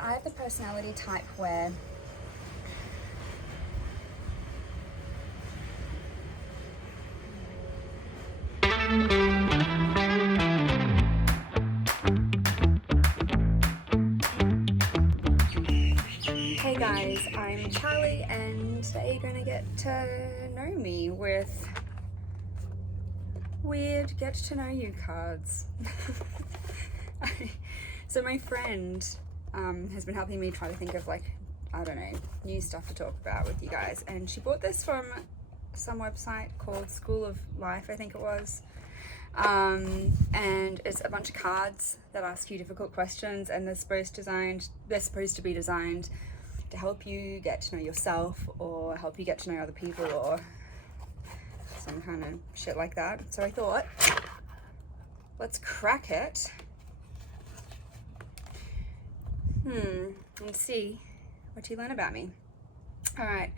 I have the personality type where hey guys, I'm Charlie and today you're gonna get to know me with weird get to know you cards. So my friend has been helping me try to think of, like, I don't know, new stuff to talk about with you guys, and she bought this from some website called School of Life, I think it was, and it's a bunch of cards that ask you difficult questions, and they're supposed to be designed to help you get to know yourself or help you get to know other people or some kind of shit like that. So I thought, let's crack it. And see what you learn about me. Alright,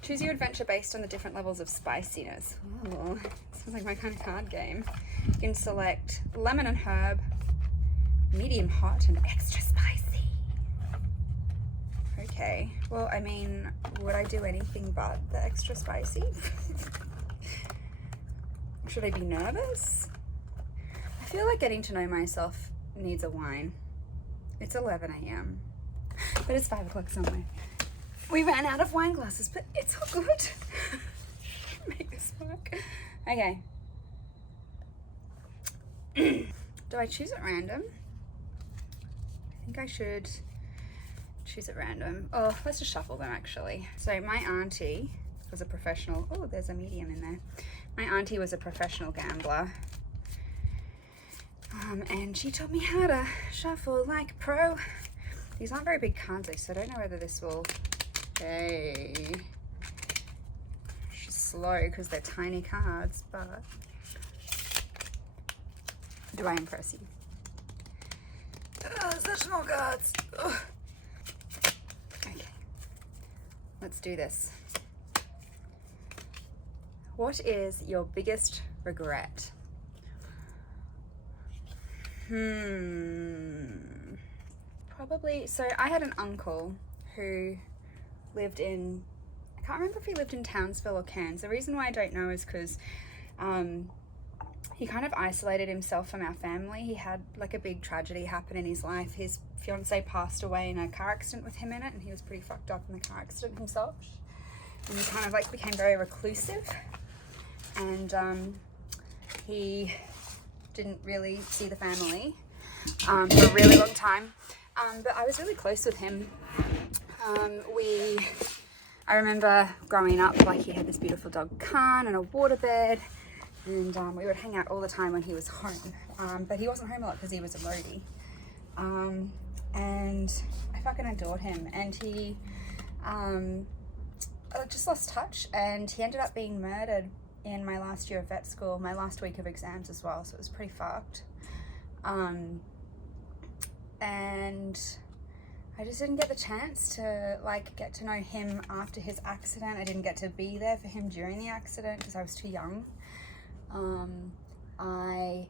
choose your adventure based on the different levels of spiciness. Ooh, sounds like my kind of card game. You can select lemon and herb, medium hot, and extra spicy. Okay, well, I mean, would I do anything but the extra spicy? Should I be nervous? I feel like getting to know myself needs a wine. It's 11 a.m. but it's 5 o'clock somewhere. We ran out of wine glasses, but it's all good. Make this work. Okay. Do I choose at random? I think I should choose at random. Oh, let's just shuffle them actually. So my auntie was a professional, oh, there's a medium in there. My auntie was a professional gambler. And she taught me how to shuffle like a pro. These aren't very big cards though, so I don't know whether this will, hey. She's slow because they're tiny cards, but do I impress you? Oh, such small cards. Ugh. Okay, let's do this. What is your biggest regret? Probably, so I had an uncle who lived in, I can't remember if he lived in Townsville or Cairns. The reason why I don't know is because he kind of isolated himself from our family. He had like a big tragedy happen in his life. His fiance passed away in a car accident with him in it, and he was pretty fucked up in the car accident himself. And he kind of like became very reclusive, and he didn't really see the family for a really long time. But I was really close with him. I remember growing up, like, he had this beautiful dog Khan and a waterbed, and we would hang out all the time when he was home. But he wasn't home a lot because he was a roadie. And I fucking adored him. And he just lost touch, and he ended up being murdered in my last year of vet school, my last week of exams as well, so it was pretty fucked. And I just didn't get the chance to like get to know him after his accident. I didn't get to be there for him during the accident because I was too young. I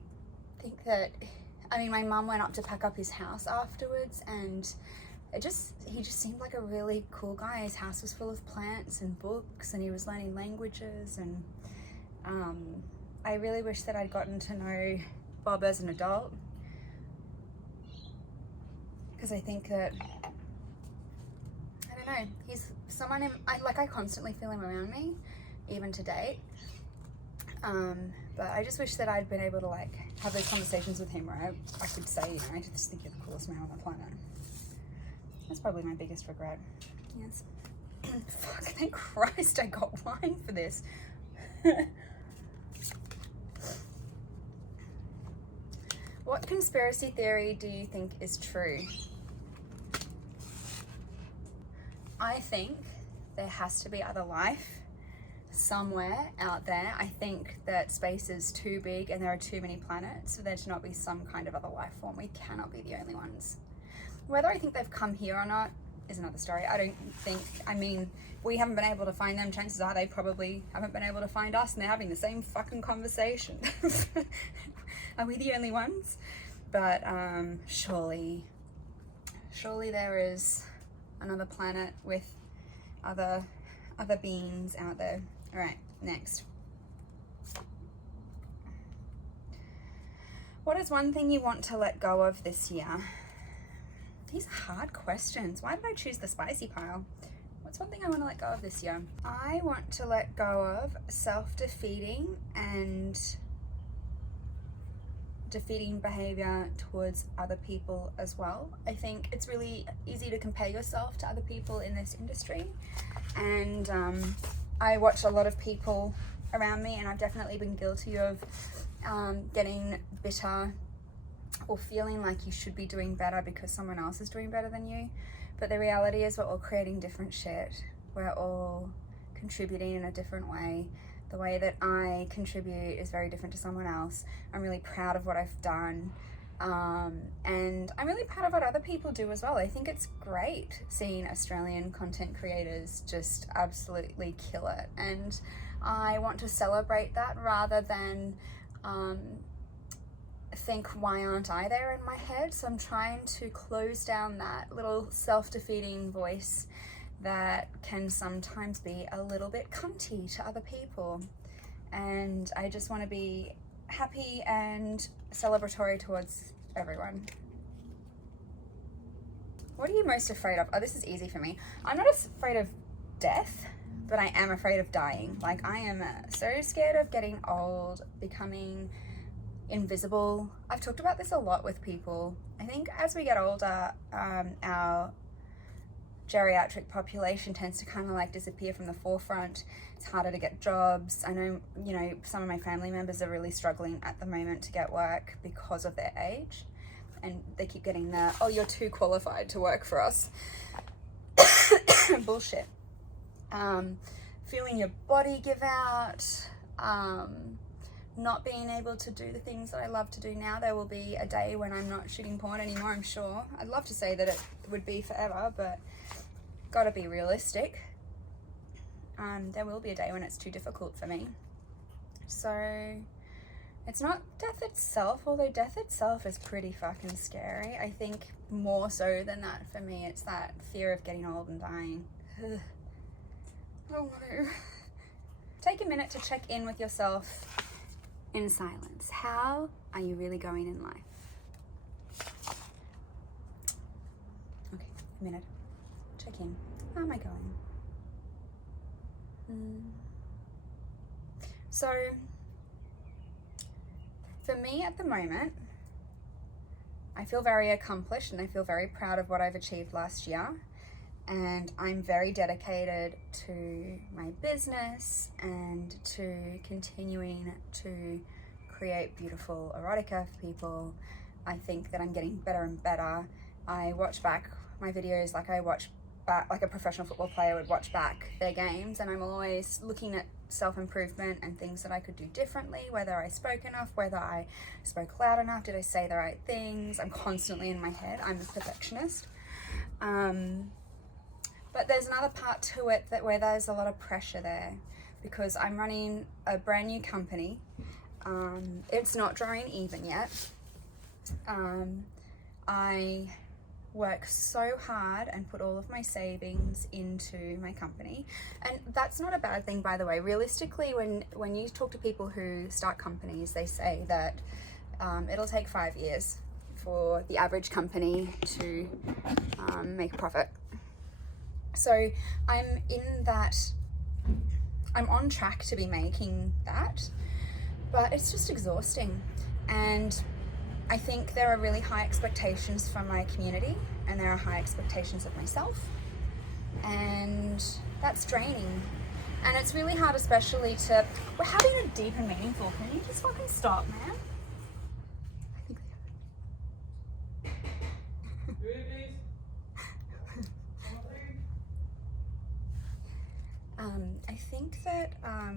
think that, I mean, my mum went up to pack up his house afterwards, and he just seemed like a really cool guy. His house was full of plants and books, and he was learning languages, and I really wish that I'd gotten to know Bob as an adult, because I think that, I don't know, he's someone I constantly feel him around me, even to date. But I just wish that I'd been able to like have those conversations with him where I could say, you know, I just think you're the coolest man on the planet. That's probably my biggest regret. Yes. Fuck, thank Christ I got wine for this. What conspiracy theory do you think is true? I think there has to be other life somewhere out there. I think that space is too big and there are too many planets for there to not be some kind of other life form. We cannot be the only ones. Whether I think they've come here or not is another story. I don't think, I mean, we haven't been able to find them. Chances are they probably haven't been able to find us, and they're having the same fucking conversation. Are we the only ones? But surely Surely there is another planet with other beings out there. All right, next. What is one thing you want to let go of this year? These are hard questions. Why did I choose the spicy pile? What's one thing I want to let go of this year? I want to let go of self-defeating and defeating behavior towards other people as well. I think it's really easy to compare yourself to other people in this industry, and I watch a lot of people around me, and I've definitely been guilty of getting bitter or feeling like you should be doing better because someone else is doing better than you. But the reality is we're all creating different shit. We're all contributing in a different way. The way that I contribute is very different to someone else. I'm really proud of what I've done. And I'm really proud of what other people do as well. I think it's great seeing Australian content creators just absolutely kill it. And I want to celebrate that rather than think, why aren't I there in my head? So I'm trying to close down that little self-defeating voice that can sometimes be a little bit cunty to other people. And I just want to be happy and celebratory towards everyone. What are you most afraid of? Oh, this is easy for me. I'm not afraid of death, but I am afraid of dying. Like, I am so scared of getting old, becoming invisible. I've talked about this a lot with people. I think as we get older, our geriatric population tends to kind of like disappear from the forefront. It's harder to get jobs. I know, you know, some of my family members are really struggling at the moment to get work because of their age, and they keep getting the, oh, you're too qualified to work for us bullshit. Feeling your body give out, not being able to do the things that I love to do now. There will be a day when I'm not shooting porn anymore, I'm sure. I'd love to say that it would be forever, but gotta be realistic. There will be a day when it's too difficult for me. So it's not death itself, although death itself is pretty fucking scary. I think more so than that for me, it's that fear of getting old and dying. Ugh. Oh no. Take a minute to check in with yourself in silence. How are you really going in life? Okay, a minute. Check in. How am I going? So, for me at the moment, I feel very accomplished and I feel very proud of what I've achieved last year. And I'm very dedicated to my business and to continuing to create beautiful erotica for people. I think that I'm getting better and better. I watch back my videos like I watch back, like a professional football player would watch back their games, and I'm always looking at self-improvement and things that I could do differently, whether I spoke enough, whether I spoke loud enough, did I say the right things. I'm constantly in my head. I'm a perfectionist. But there's another part to it that where there's a lot of pressure there, because I'm running a brand new company. It's not drawing even yet. I work so hard and put all of my savings into my company, and that's not a bad thing, by the way. Realistically, when you talk to people who start companies, they say that it'll take 5 years for the average company to make a profit. So I'm on track to be making that, but it's just exhausting. And I think there are really high expectations from my community, and there are high expectations of myself, and that's draining. And it's really hard, especially we're having a deep and meaningful. Can you just fucking stop, man? I think I think that, I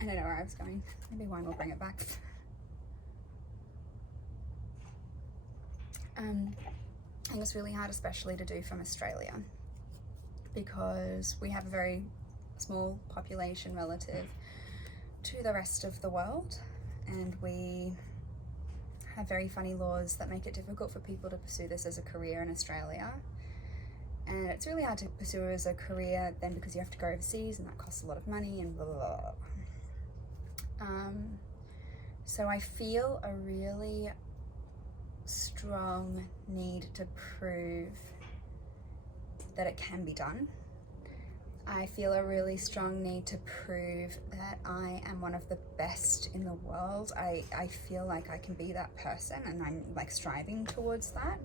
don't know where I was going. Maybe wine will bring it back. I think it's really hard, especially to do from Australia, because we have a very small population relative to the rest of the world, and we have very funny laws that make it difficult for people to pursue this as a career in Australia. And it's really hard to pursue as a career then because you have to go overseas and that costs a lot of money and blah, blah, blah. So I feel a really strong need to prove that it can be done. I feel a really strong need to prove that I am one of the best in the world. I feel like I can be that person, and I'm like striving towards that.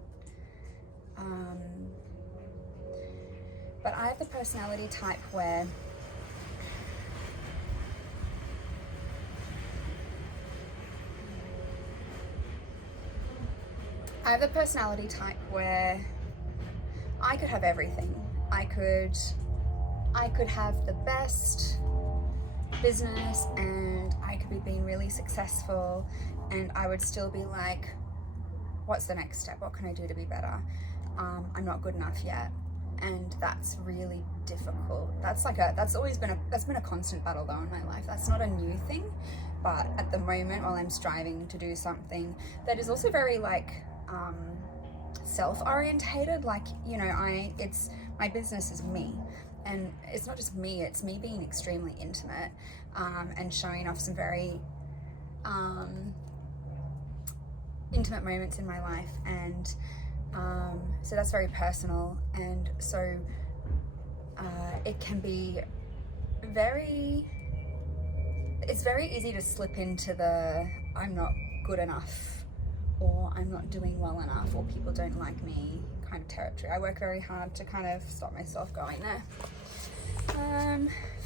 But I have the personality type where I could have everything. I could have the best business and I could be being really successful, and I would still be like, what's the next step? What can I do to be better? I'm not good enough yet. And that's really difficult. That's been a constant battle though in my life. That's not a new thing, but at the moment while I'm striving to do something that is also very like self-orientated, like, you know, my business is me, and it's not just me, it's me being extremely intimate and showing off some very intimate moments in my life, and so that's very personal, and so it can be it's very easy to slip into the I'm not good enough, or I'm not doing well enough, or people don't like me kind of territory. I work very hard to kind of stop myself going there.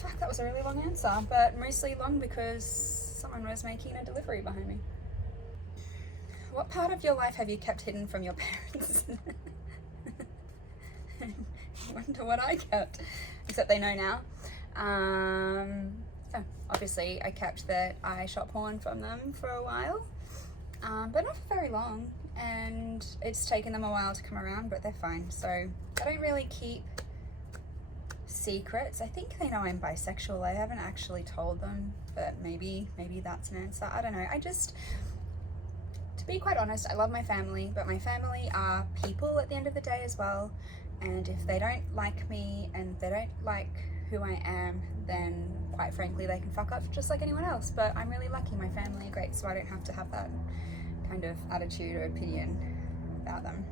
Fuck, that was a really long answer, but mostly long because someone was making a delivery behind me. What part of your life have you kept hidden from your parents? I wonder what I kept, except they know now. So obviously I kept that I shot porn from them for a while, but not for very long, and it's taken them a while to come around, but they're fine. So I don't really keep secrets. I think they know I'm bisexual. I haven't actually told them, but maybe that's an answer. I don't know. To be quite honest, I love my family, but my family are people at the end of the day as well. And if they don't like me and they don't like who I am, then quite frankly, they can fuck up just like anyone else. But I'm really lucky. My family are great, so I don't have to have that kind of attitude or opinion about them.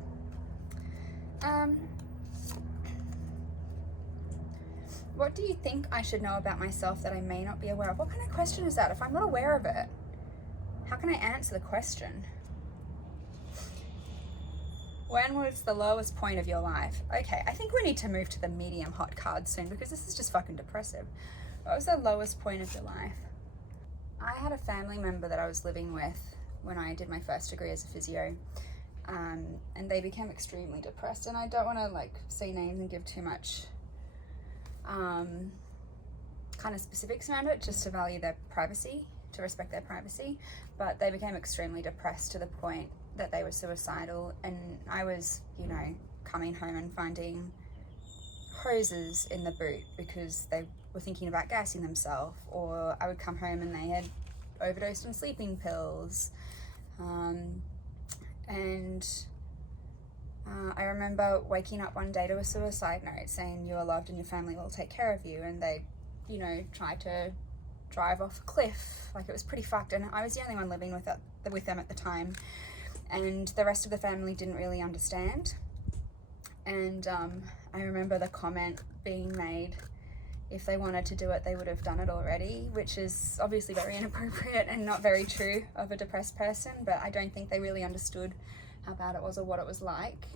What do you think I should know about myself that I may not be aware of? What kind of question is that? If I'm not aware of it, how can I answer the question? When was the lowest point of your life? Okay, I think we need to move to the medium hot card soon because this is just fucking depressive. What was the lowest point of your life? I had a family member that I was living with when I did my first degree as a physio, and they became extremely depressed, and I don't want to like say names and give too much kind of specifics around it, just to value their privacy, to respect their privacy, but they became extremely depressed to the point that they were suicidal, and I was, you know, coming home and finding hoses in the boot because they were thinking about gassing themselves, or I would come home and they had overdosed on sleeping pills, I remember waking up one day to a suicide note saying, "You are loved and your family will take care of you," and they, you know, tried to drive off a cliff. Like, it was pretty fucked, and I was the only one living with them at the time, and the rest of the family didn't really understand. And I remember the comment being made, if they wanted to do it, they would have done it already, which is obviously very inappropriate and not very true of a depressed person, but I don't think they really understood how bad it was or what it was like.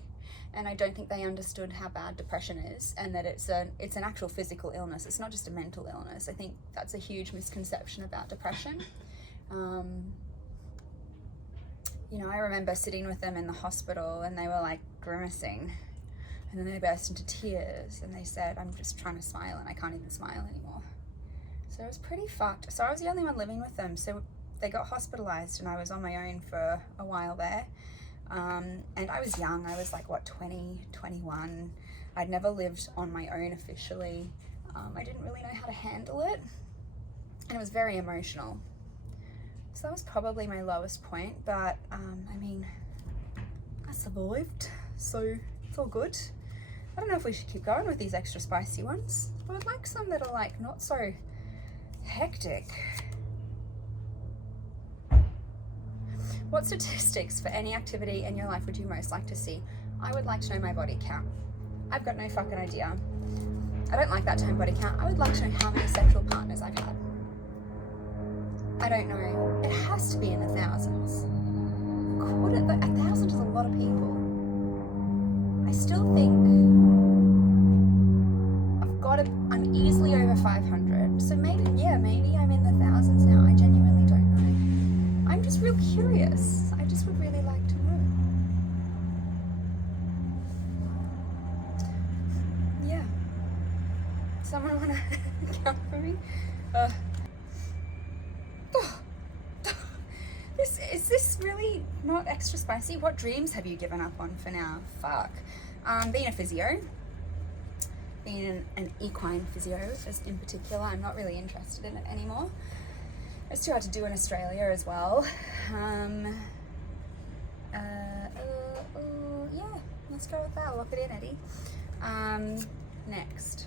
And I don't think they understood how bad depression is, and that it's an actual physical illness. It's not just a mental illness. I think that's a huge misconception about depression. You know, I remember sitting with them in the hospital and they were like grimacing, and then they burst into tears and they said, "I'm just trying to smile and I can't even smile anymore." So it was pretty fucked. So I was the only one living with them. So they got hospitalized and I was on my own for a while there. And I was young. I was like, 20, 21. I'd never lived on my own officially. I didn't really know how to handle it. And it was very emotional. So that was probably my lowest point, but I mean, I survived, so it's all good. I don't know if we should keep going with these extra spicy ones. I would like some that are like not so hectic. What statistics for any activity in your life would you most like to see? I would like to know my body count. I've got no fucking idea. I don't like that term, body count. I would like to know how many sexual partners I've had. I don't know. It has to be in the thousands. Could it? 1,000 is a lot of people. I still think I'm easily over 500. So maybe I'm in the thousands now. I genuinely don't know. I'm just real curious. I just would really like to know. Yeah. Someone want to count for me? Is this really not extra spicy? What dreams have you given up on for now? Fuck. Being a physio. Being an equine physio in particular. I'm not really interested in it anymore. It's too hard to do in Australia as well. Yeah, let's go with that. Lock it in, Eddie. Next.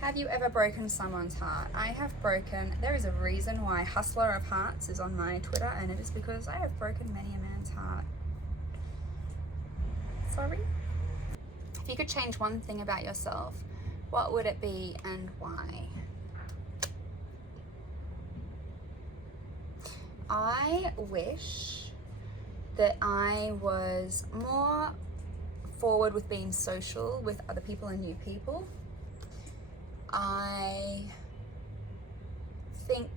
Have you ever broken someone's heart? I have broken, there is a reason why Hustler of Hearts is on my Twitter, and it is because I have broken many a man's heart. Sorry? If you could change one thing about yourself, what would it be and why? I wish that I was more forward with being social with other people and new people. I think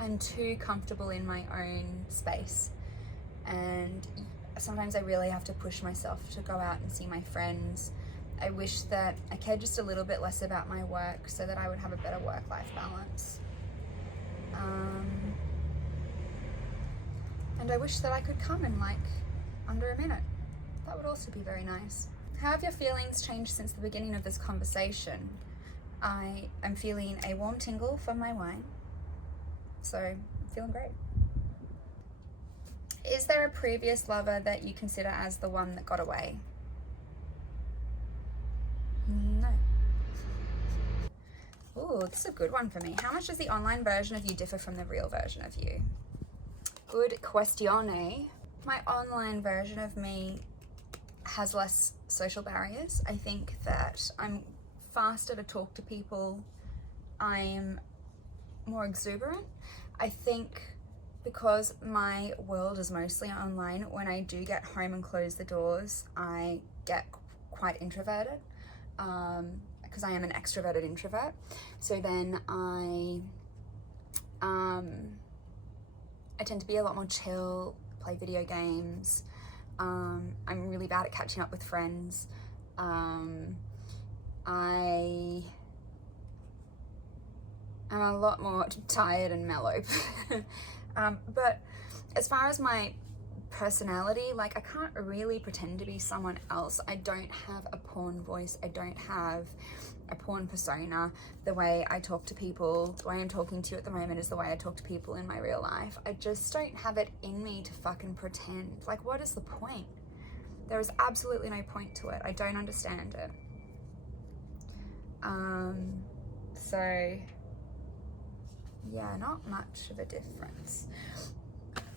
I'm too comfortable in my own space, and sometimes I really have to push myself to go out and see my friends. I wish that I cared just a little bit less about my work so that I would have a better work-life balance. And I wish that I could come in like under a minute. That would also be very nice. How have your feelings changed since the beginning of this conversation? I am feeling a warm tingle from my wine, so I'm feeling great. Is there a previous lover that you consider as the one that got away? No. Ooh, this is a good one for me. How much does the online version of you differ from the real version of you? Good questione. My online version of me has less social barriers. I think that I'm faster to talk to people. I'm more exuberant. I think because my world is mostly online, when I do get home and close the doors, I get quite introverted, because I am an extroverted introvert. So then I tend to be a lot more chill, play video games. I'm really bad at catching up with friends. I am a lot more tired and mellow. But as far as my personality, like, I can't really pretend to be someone else. I don't have a porn voice. I don't have a porn persona. The way I talk to people, the way I'm talking to you at the moment is the way I talk to people in my real life. I just don't have it in me to fucking pretend. Like, what is the point? There is absolutely no point to it. I don't understand it. So yeah, not much of a difference.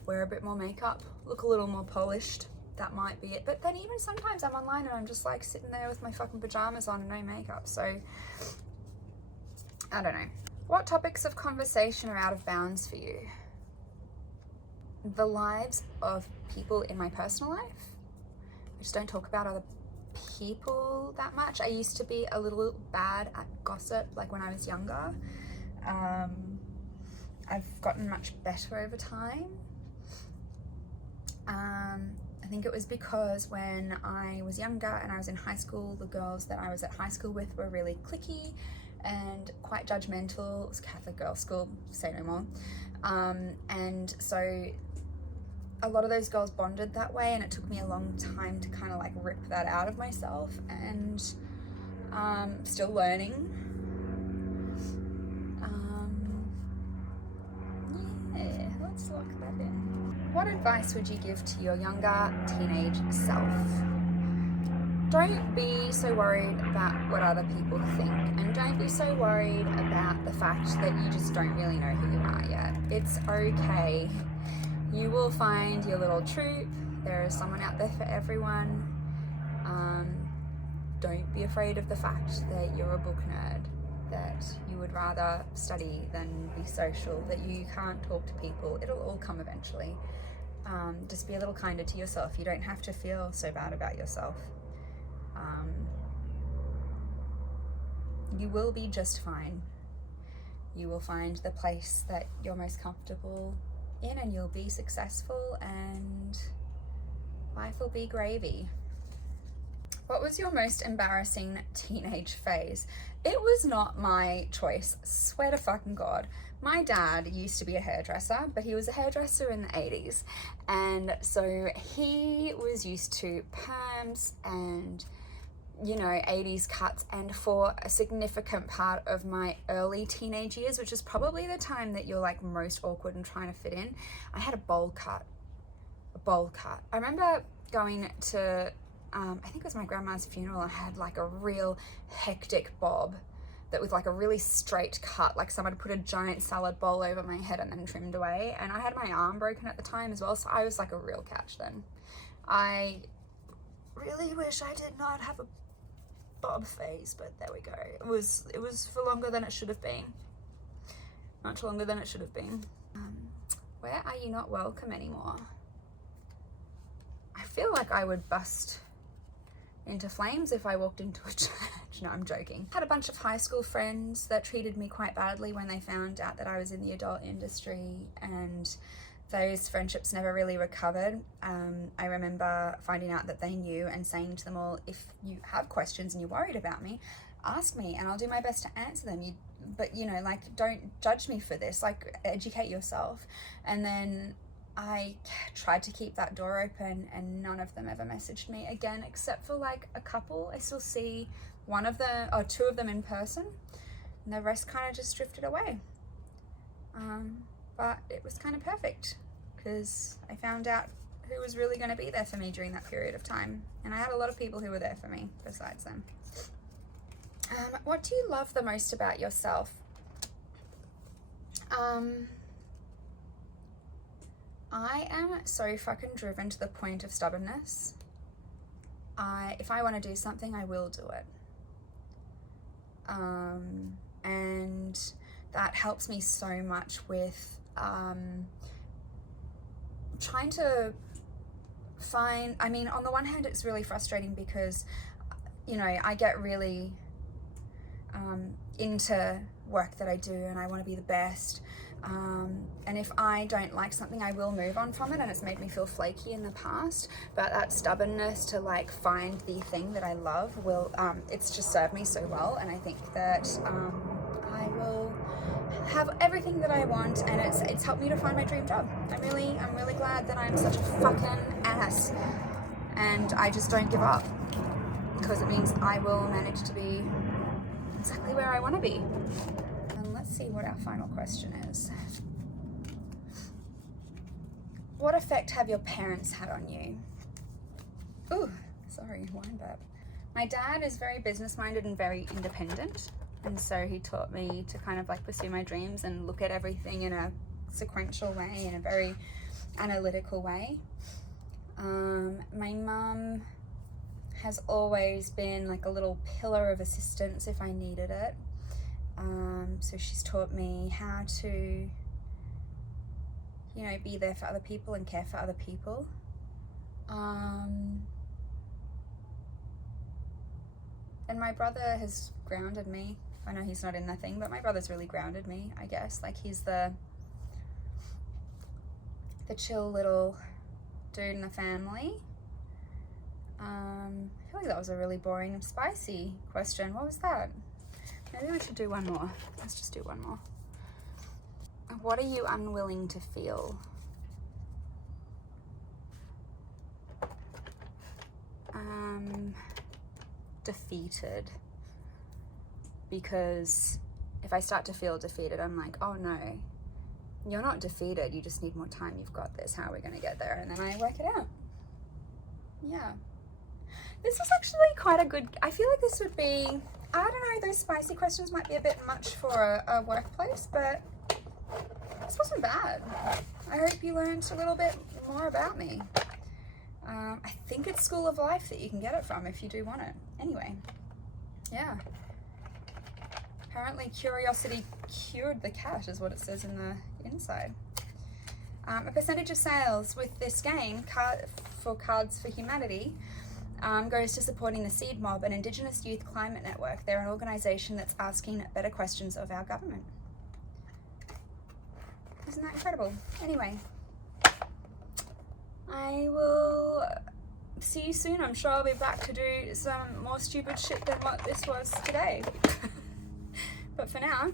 Wear a bit more makeup, look a little more polished, that might be it. But then even sometimes I'm online and I'm just like sitting there with my fucking pajamas on and no makeup, so I don't know. What topics of conversation are out of bounds for you? The lives of people in my personal life. I just don't talk about other people that much. I used to be a little bad at gossip, like when I was younger. I've gotten much better over time. I think it was because when I was younger and I was in high school, the girls that I was at high school with were really cliquey and quite judgmental. It was a Catholic girls' school, say no more. And so a lot of those girls bonded that way, and it took me a long time to kind of like rip that out of myself, and still learning. Yeah, let's look What advice would you give to your younger teenage self? Don't be so worried about what other people think, and don't be so worried about the fact that you just don't really know who you are yet. It's okay. You will find your little troop. There is someone out there for everyone. Don't be afraid of the fact that you're a book nerd, that you would rather study than be social, that you can't talk to people. It'll all come eventually. Just be a little kinder to yourself. You don't have to feel so bad about yourself. You will be just fine. You will find the place that you're most comfortable in, and you'll be successful, and life will be gravy. What was your most embarrassing teenage phase? It was not my choice, swear to fucking God. My dad used to be a hairdresser, but he was a hairdresser in the 80s. And so he was used to perms and, 80s cuts. And for a significant part of my early teenage years, which is probably the time that you're like most awkward and trying to fit in, I had a bowl cut. I remember going to, I think it was my grandma's funeral. I had like a real hectic bob that was like a really straight cut, like someone put a giant salad bowl over my head and then trimmed away. And I had my arm broken at the time as well, so I was like a real catch then. I really wish I did not have a bob phase, but there we go. It was for longer than it should have been. Much longer than it should have been. Where are you not welcome anymore? I feel like I would bust into flames if I walked into a church. No, I'm joking. Had a bunch of high school friends that treated me quite badly when they found out that I was in the adult industry, and those friendships never really recovered. I remember finding out that they knew and saying to them all, if you have questions and you're worried about me, ask me and I'll do my best to answer them. But don't judge me for this, like educate yourself. And then I tried to keep that door open, and none of them ever messaged me again, except for like a couple. I still see one of them or two of them in person, and the rest kind of just drifted away. But it was kind of perfect because I found out who was really going to be there for me during that period of time, and I had a lot of people who were there for me besides them. What do you love the most about yourself? I am so fucking driven to the point of stubbornness. If I want to do something, I will do it. And that helps me so much with trying to find, on the one hand, it's really frustrating because, I get really into work that I do and I want to be the best. And if I don't like something, I will move on from it, and it's made me feel flaky in the past, but that stubbornness to like find the thing that I love will, it's just served me so well. And I think that I will have everything that I want, and it's helped me to find my dream job. I'm really glad that I'm such a fucking ass and I just don't give up, because it means I will manage to be exactly where I want to be. Let's see what our final question is. What effect have your parents had on you? Ooh, sorry, wine burp. My dad is very business-minded and very independent, and so he taught me to kind of like pursue my dreams and look at everything in a sequential way, in a very analytical way. My mum has always been like a little pillar of assistance if I needed it. So she's taught me how to, be there for other people and care for other people. And my brother has grounded me. I know he's not in the thing, but my brother's really grounded me, I guess. Like, he's the chill little dude in the family. I feel like that was a really boring and spicy question. What was that? Maybe we should do one more. Let's just do one more. What are you unwilling to feel? Defeated. Because if I start to feel defeated, I'm like, oh no, you're not defeated, you just need more time. You've got this. How are we going to get there? And then I work it out. Yeah. This was actually quite a good, I feel like this would be, I don't know, those spicy questions might be a bit much for a workplace, but this wasn't bad. I hope you learned a little bit more about me. I think it's School of Life that you can get it from if you do want it. Anyway, yeah. Apparently curiosity cured the cat is what it says in the inside. A percentage of sales with this game for Cards for Humanity goes to supporting the Seed Mob, an Indigenous Youth Climate Network. They're an organisation that's asking better questions of our government. Isn't that incredible? Anyway, I will see you soon. I'm sure I'll be back to do some more stupid shit than what this was today. But for now,